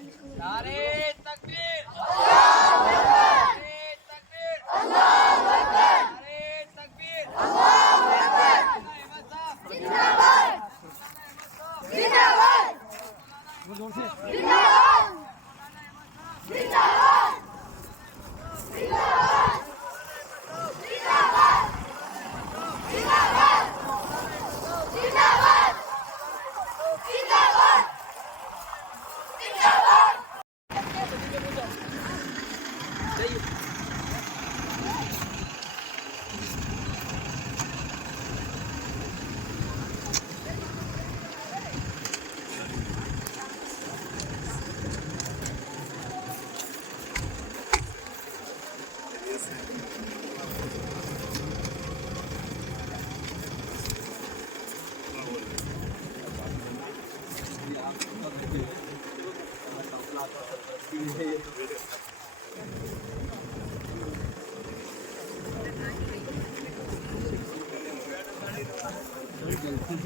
नारे तकबीर, नारे तकबीर, नारे तकबीर, अहमद साहब जिंदाबाद, जिंदाबाद, जिंदाबाद, जिंदाबाद, जिंदाबाद, जिंदाबाद, जिंदाबाद, जिंदाबाद, जिंदाबाद, जिंदाबाद।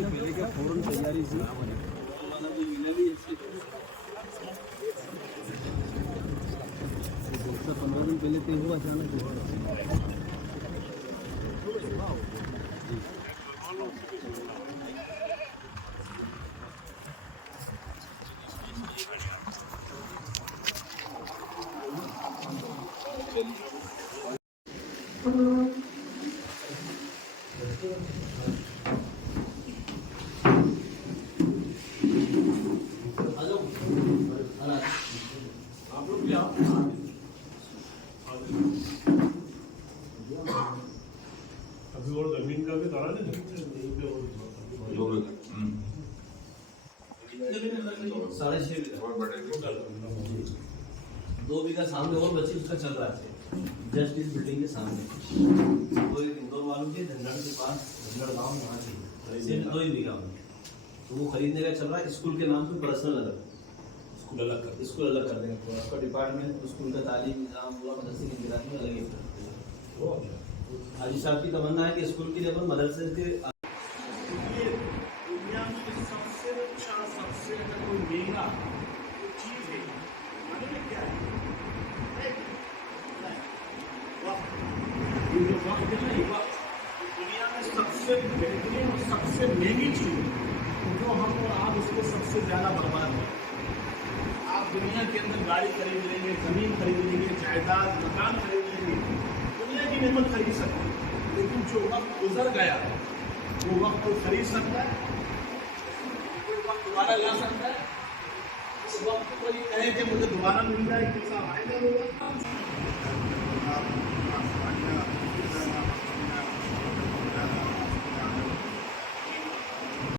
पहले क्या फौरन तैयारी थी 15 दिन पहले तो हुआ अचानक अभी और जमीन का भी करा नहीं साढ़े 6 बीघा 2 बीघा सामने और बची उसका चल रहा है जस्ट इस बिल्डिंग के सामने वो एक इंदौर वालों के धनगढ़ के पास धनगढ़ गाँव वहाँ से सिर्फ 2 ही बीघा में तो वो खरीदने का चल रहा है स्कूल के नाम पे पर्सनल अलग स्कूल अलग कर देंगे तो आपका डिपार्टमेंट स्कूल का तालीम निज़ाम पूरा मदरसे की निगरानी में अलग ही हाजी साहब की तमन्ना है कि स्कूल के लिए अपन मदरसे के दुनिया में सबसे अच्छा सबसे महंगा चीज है मालूम क्या है वक्त ये जो वक्त है ना ये वक्त दुनिया में सबसे बेहतरीन और सबसे महंगी चीज है जो हम और आप उसको सबसे ज्यादा बर्बाद हैं। आप दुनिया के अंदर गाड़ी खरीद लेंगे जमीन खरीद लेंगे जायदाद मकान खरीद लेंगे दुनिया की नेमत खरीद सकते हैं लेकिन जो वक्त गुजर गया वो वक्त कोई खरीद सकता है कोई वक्त दोबारा ला सकता है उस वक्त को ये कहे कि मुझे दोबारा मिल जाए कैसा फायदा होगा।